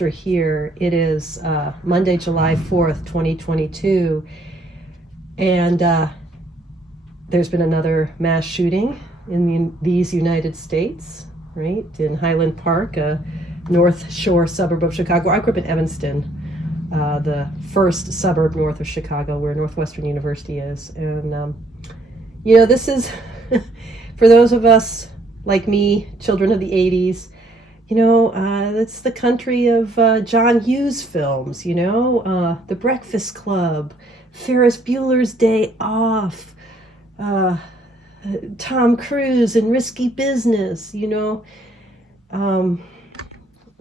disaster here. It is Monday, July 4th, 2022, and there's been another mass shooting in these United States, right, in Highland Park, a North Shore suburb of Chicago. I grew up in Evanston, the first suburb north of Chicago, where Northwestern University is. And, this is, for those of us like me, children of the 80s, it's the country of John Hughes films, The Breakfast Club, Ferris Bueller's Day Off, Tom Cruise and Risky Business,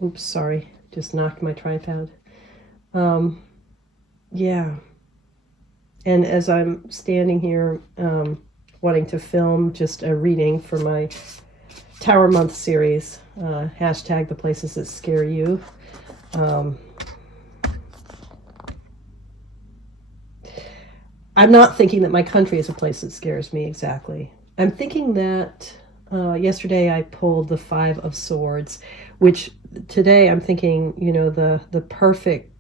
oops, sorry, just knocked my tripod. Yeah. And as I'm standing here wanting to film just a reading for my Tower Month series, hashtag the places that scare you. I'm not thinking that my country is a place that scares me exactly. I'm thinking that yesterday I pulled the Five of Swords, which today I'm thinking, the perfect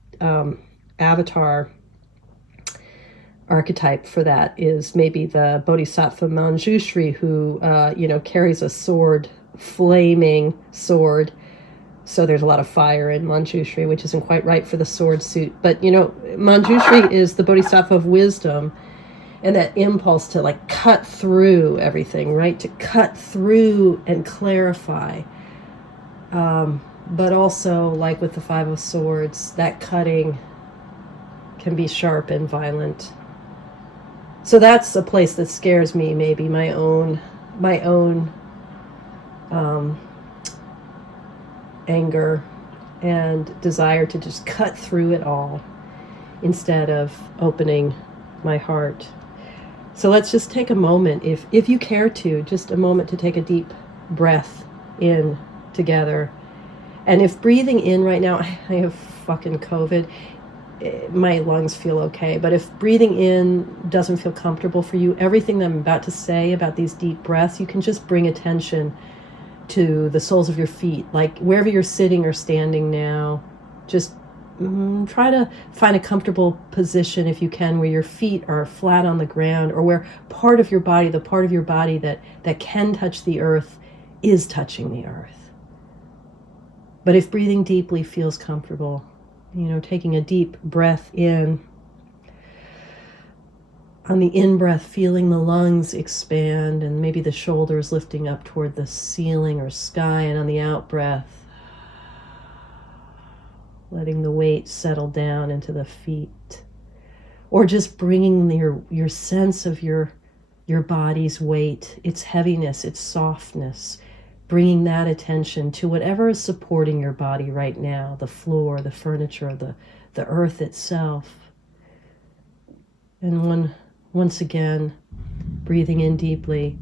avatar archetype for that is maybe the Bodhisattva Manjushri, who, carries a sword, flaming sword. So there's a lot of fire in Manjushri, which isn't quite right for the sword suit. But, Manjushri is the Bodhisattva of wisdom, and that impulse to cut through everything, right? To cut through and clarify. But also, like with the Five of Swords, that cutting can be sharp and violent. So that's a place that scares me, maybe my own anger and desire to just cut through it all instead of opening my heart. So let's just take a moment, if you care to, just a moment to take a deep breath in together. And if breathing in right now, I have fucking COVID, my lungs feel okay, but if breathing in doesn't feel comfortable for you, everything that I'm about to say about these deep breaths, you can just bring attention to the soles of your feet, like wherever you're sitting or standing now. Just try to find a comfortable position if you can, where your feet are flat on the ground, or where the part of your body that can touch the earth is touching the earth. But if breathing deeply feels comfortable, taking a deep breath in. On the in-breath, feeling the lungs expand and maybe the shoulders lifting up toward the ceiling or sky. And on the out-breath, letting the weight settle down into the feet. Or just bringing your sense of your body's weight, its heaviness, its softness, bringing that attention to whatever is supporting your body right now, the floor, the furniture, the earth itself. And once again, breathing in deeply.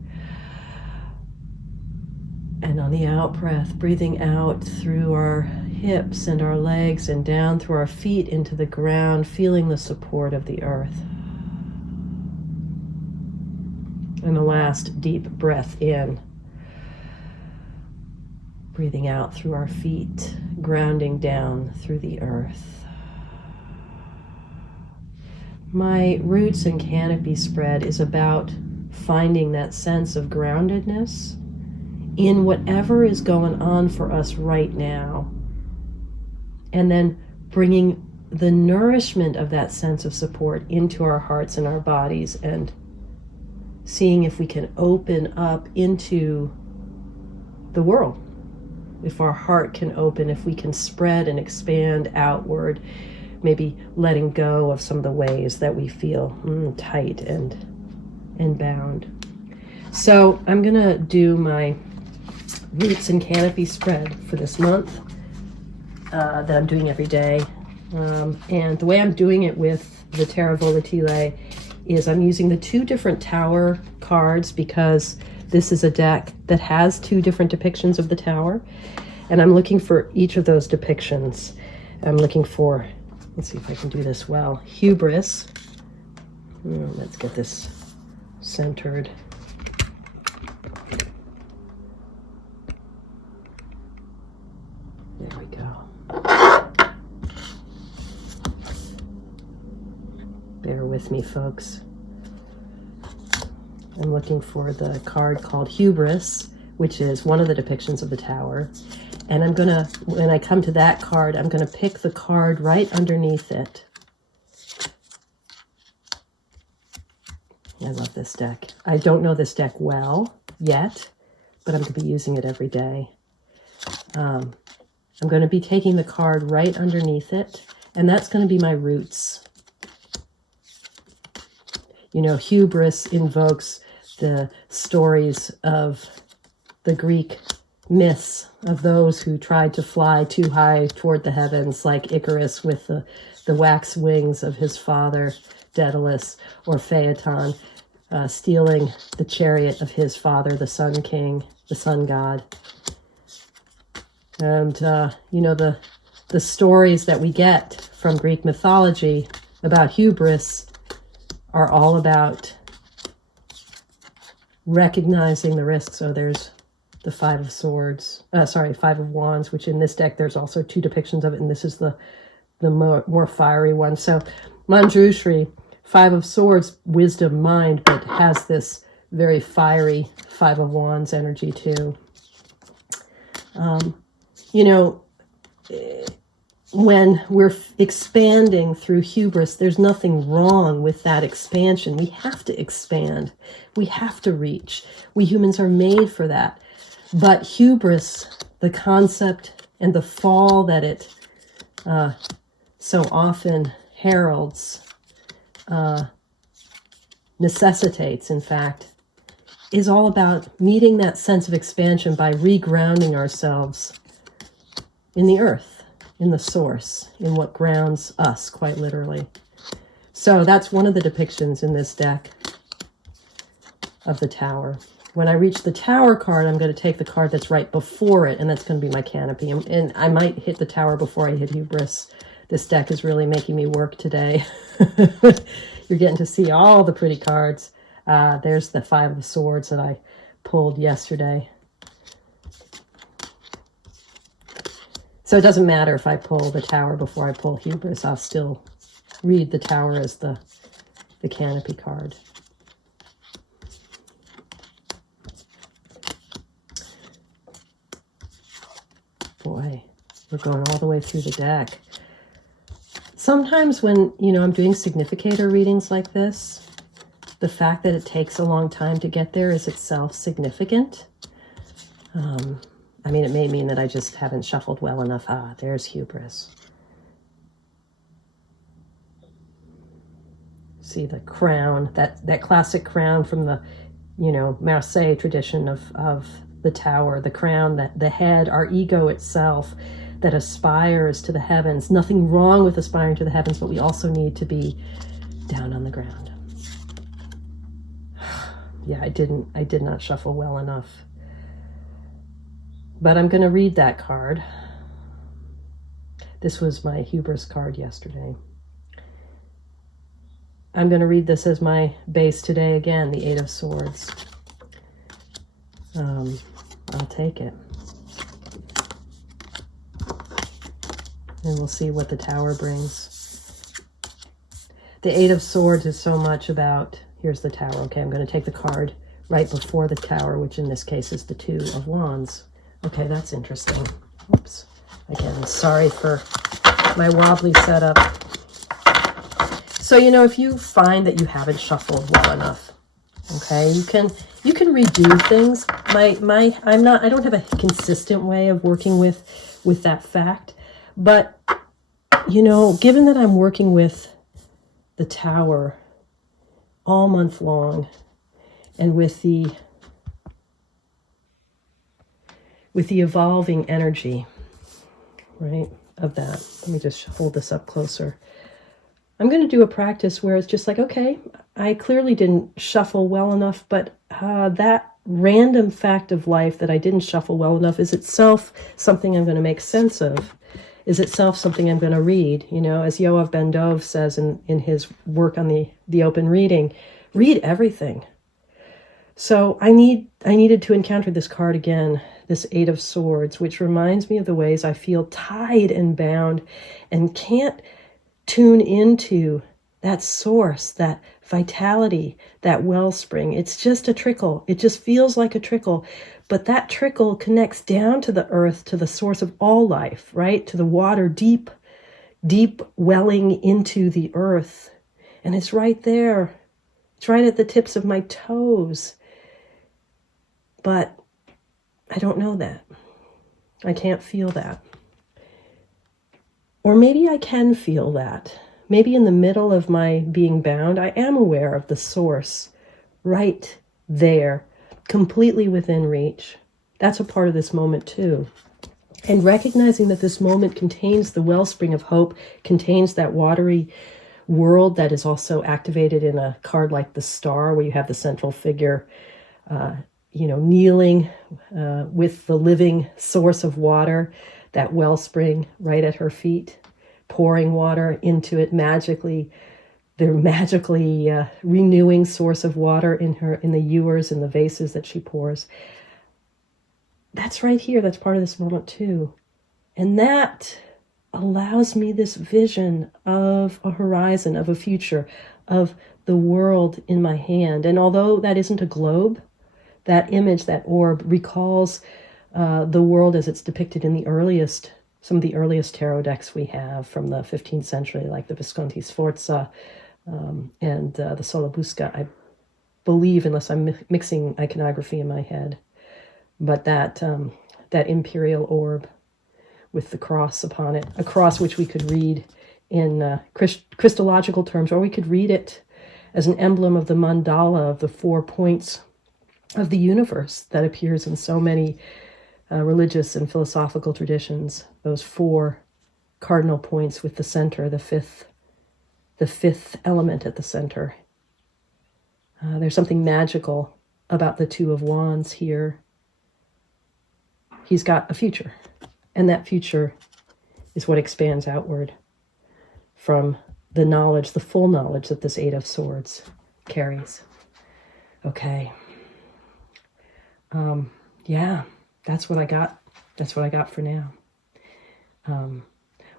And on the out breath, breathing out through our hips and our legs and down through our feet into the ground, feeling the support of the earth. And the last deep breath in. Breathing out through our feet, grounding down through the earth. My Roots and Canopy spread is about finding that sense of groundedness in whatever is going on for us right now, and then bringing the nourishment of that sense of support into our hearts and our bodies, and seeing if we can open up into the world. If our heart can open, if we can spread and expand outward, maybe letting go of some of the ways that we feel tight and bound. So I'm gonna do my Roots and Canopy spread for this month that I'm doing every day. And the way I'm doing it with the Tarot Volatile is I'm using the two different Tower cards, because this is a deck that has two different depictions of the Tower, and I'm looking for each of those depictions. I'm looking for, let's see if I can do this well, hubris. Let's get this centered. There we go. Bear with me, folks. I'm looking for the card called Hubris, which is one of the depictions of the tower. And I'm going to, when I come to that card, I'm going to pick the card right underneath it. I love this deck. I don't know this deck well yet, but I'm going to be using it every day. I'm going to be taking the card right underneath it, and that's going to be my roots. You know, hubris invokes the stories of the Greek myths of those who tried to fly too high toward the heavens, like Icarus with the wax wings of his father, Daedalus, or Phaeton, stealing the chariot of his father, the sun king, the sun god. And, you know, the stories that we get from Greek mythology about hubris are all about recognizing the risks. So there's the Five of Swords, Five of Wands, which in this deck, there's also two depictions of it, and this is the more fiery one. So Manjushri, Five of Swords, wisdom, mind, but has this very fiery Five of Wands energy too. You know, when we're expanding through hubris, there's nothing wrong with that expansion. We have to expand. We have to reach. We humans are made for that. But hubris, the concept and the fall that it so often heralds, necessitates, in fact, is all about meeting that sense of expansion by regrounding ourselves in the earth, in the source, in what grounds us, quite literally. So that's one of the depictions in this deck of the tower. When I reach the tower card, I'm going to take the card that's right before it, and that's going to be my canopy. And I might hit the tower before I hit hubris. This deck is really making me work today. You're getting to see all the pretty cards. There's the Five of Swords that I pulled yesterday. So it doesn't matter if I pull the tower before I pull hubris. I'll still read the tower as the canopy card. Boy, we're going all the way through the deck. Sometimes when, you know, I'm doing significator readings like this, the fact that it takes a long time to get there is itself significant. I mean, it may mean that I just haven't shuffled well enough. Ah, there's hubris. See the crown, that classic crown from the, you know, Marseille tradition of the tower, the crown, that the head, our ego itself, that aspires to the heavens. Nothing wrong with aspiring to the heavens, but we also need to be down on the ground. Yeah, I did not shuffle well enough. But I'm going to read that card. This was my hubris card yesterday. I'm going to read this as my base today again, the Eight of Swords. I'll take it. And we'll see what the tower brings. The Eight of Swords is so much about, here's the tower. Okay, I'm going to take the card right before the tower, which in this case is the Two of Wands. Okay, that's interesting. Oops. Again, sorry for my wobbly setup. So, you know, if you find that you haven't shuffled well enough, okay, you can redo things. I don't have a consistent way of working with that fact. But, you know, given that I'm working with the tower all month long, and with the evolving energy, right, of that. Let me just hold this up closer. I'm going to do a practice where it's just like, okay, I clearly didn't shuffle well enough, but that random fact of life that I didn't shuffle well enough is itself something I'm going to make sense of, is itself something I'm going to read. You know, as Yoav Ben Dov says in his work on the open reading, read everything. So I needed to encounter this card again, this Eight of Swords, which reminds me of the ways I feel tied and bound and can't tune into that source, that vitality, that wellspring. It's just a trickle. It just feels like a trickle. But that trickle connects down to the earth, to the source of all life, right? To the water, deep, deep welling into the earth. And it's right there. It's right at the tips of my toes. But I don't know that. I can't feel that. Or maybe I can feel that. Maybe in the middle of my being bound, I am aware of the source right there, completely within reach. That's a part of this moment too. And recognizing that this moment contains the wellspring of hope, contains that watery world that is also activated in a card like the Star, where you have the central figure, kneeling with the living source of water, that wellspring right at her feet, pouring water into it magically, the magically renewing source of water in the ewers and the vases that she pours. That's right here. That's part of this moment too. And that allows me this vision of a horizon, of a future, of the world in my hand. And although that isn't a globe, that image, that orb, recalls the world as it's depicted in some of the earliest tarot decks we have from the 15th century, like the Visconti Sforza and the Solabusca, I believe, unless I'm mixing iconography in my head. But that imperial orb with the cross upon it, a cross which we could read in Christological terms, or we could read it as an emblem of the mandala, of the 4 points of the universe that appears in so many religious and philosophical traditions. Those 4 cardinal points with the center, the fifth element at the center. There's something magical about the Two of Wands here. He's got a future, and that future is what expands outward from the knowledge, the full knowledge that this Eight of Swords carries. Okay. Yeah, that's what I got. That's what I got for now.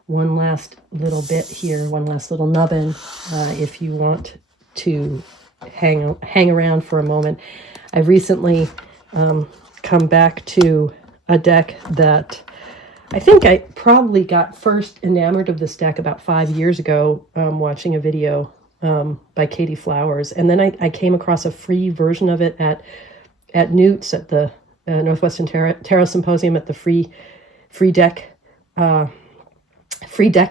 One last little bit here, one last little nubbin, if you want to hang around for a moment. I've recently come back to a deck that I think I probably got first enamored of this deck about 5 years ago, watching a video by Katie Flowers. And then I came across a free version of it at Newt's, at the Northwestern Tarot Symposium, at the free deck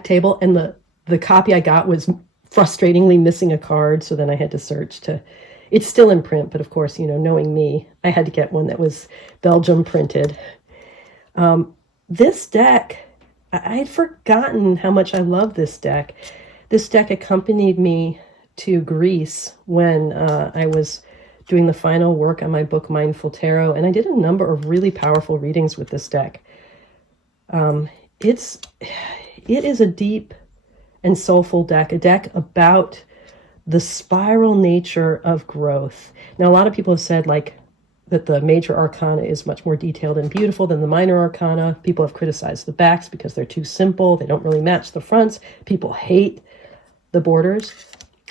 table. And the copy I got was frustratingly missing a card. So then I had to search it's still in print, but of course, knowing me, I had to get one that was Belgium printed. This deck, I had forgotten how much I love this deck. This deck accompanied me to Greece when I was doing the final work on my book, Mindful Tarot, and I did a number of really powerful readings with this deck. It is a deep and soulful deck, a deck about the spiral nature of growth. Now, a lot of people have said, that the major arcana is much more detailed and beautiful than the minor arcana. People have criticized the backs because they're too simple. They don't really match the fronts. People hate the borders.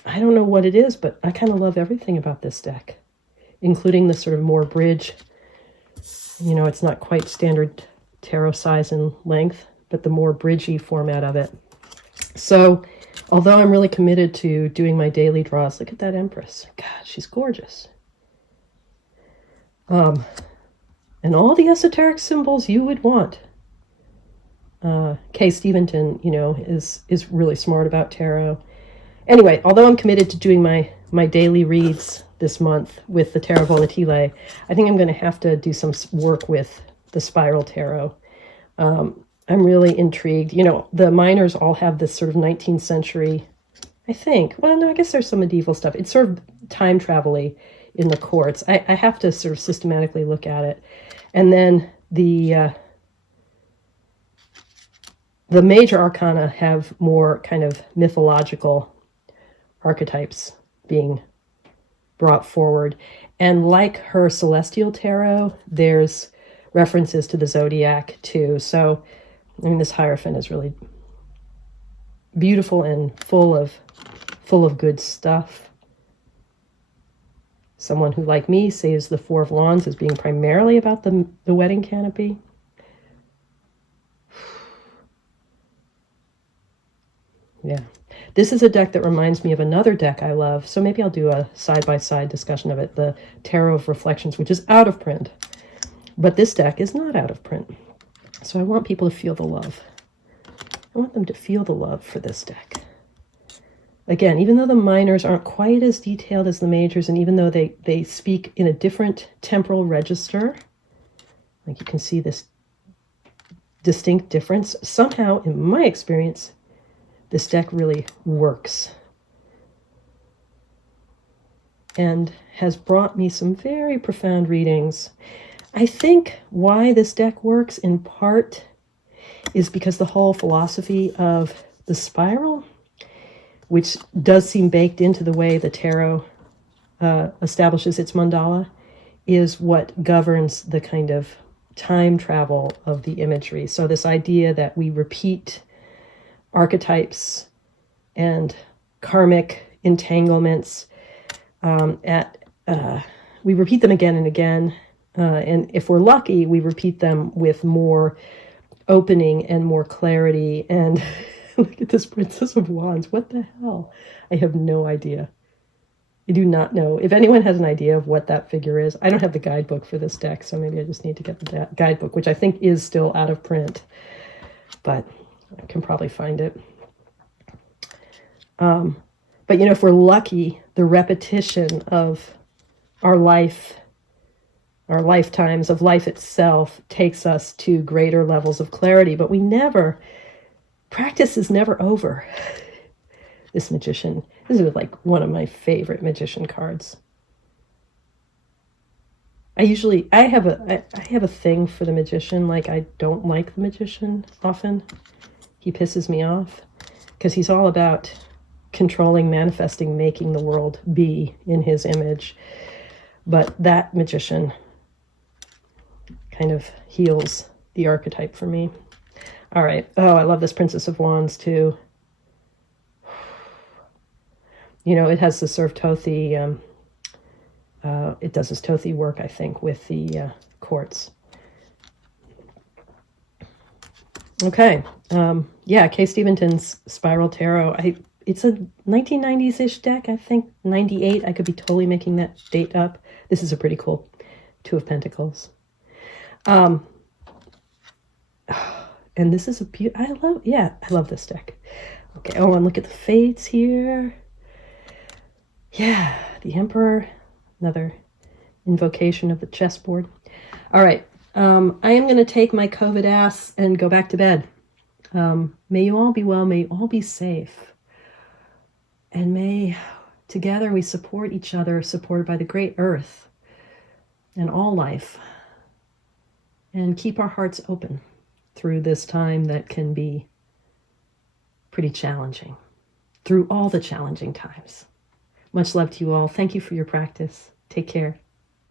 I don't know what it is, but I kind of love everything about this deck, including the sort of more bridge. It's not quite standard tarot size and length, but the more bridgey format of it. So, although I'm really committed to doing my daily draws, look at that Empress. God, she's gorgeous. And all the esoteric symbols you would want. Kay Steventon, is really smart about tarot. Anyway, although I'm committed to doing my daily reads this month with the Tarot Volatile, I think I'm going to have to do some work with the Spiral Tarot. I'm really intrigued. The minors all have this sort of 19th century, I think. Well, no, I guess there's some medieval stuff. It's sort of time travel-y in the courts. I have to sort of systematically look at it. And then the major arcana have more kind of mythological archetypes being brought forward. And like her Celestial Tarot, there's references to the zodiac too. So, this Hierophant is really beautiful and full of full of good stuff. Someone who, like me, sees the Four of Wands as being primarily about the wedding canopy. Yeah. This is a deck that reminds me of another deck I love, so maybe I'll do a side-by-side discussion of it, the Tarot of Reflections, which is out of print. But this deck is not out of print. So I want people to feel the love. I want them to feel the love for this deck. Again, even though the minors aren't quite as detailed as the majors, and even though they speak in a different temporal register, like you can see this distinct difference, somehow, in my experience, this deck really works and has brought me some very profound readings. I think why this deck works in part is because the whole philosophy of the spiral, which does seem baked into the way the tarot establishes its mandala, is what governs the kind of time travel of the imagery. So this idea that we repeat archetypes and karmic entanglements, we repeat them again and again, and if we're lucky, we repeat them with more opening and more clarity. And look at this Princess of Wands. What the hell? I have no idea. I do not know. If anyone has an idea of what that figure is, I don't have the guidebook for this deck, so maybe I just need to get the guidebook, which I think is still out of print, but I can probably find it. But, if we're lucky, the repetition of our life, our lifetimes of life itself, takes us to greater levels of clarity, but practice is never over. This Magician, this is like one of my favorite Magician cards. I have a thing for the Magician. Like, I don't like the Magician often. He pisses me off because he's all about controlling, manifesting, making the world be in his image. But that Magician kind of heals the archetype for me. All right. Oh, I love this Princess of Wands too. It has the Serve Tothi, it does this Tothi work, I think, with the quartz. Okay. Kay Steventon's Spiral Tarot. It's a 1990s-ish deck, I think, 98. I could be totally making that date up. This is a pretty cool Two of Pentacles. And this is I love this deck. Okay, and look at the fates here. Yeah, the Emperor, another invocation of the chessboard. All right, I am going to take my COVID ass and go back to bed. May you all be well, may you all be safe. And may together we support each other, supported by the great earth and all life. And keep our hearts open through this time that can be pretty challenging, through all the challenging times. Much love to you all. Thank you for your practice. Take care.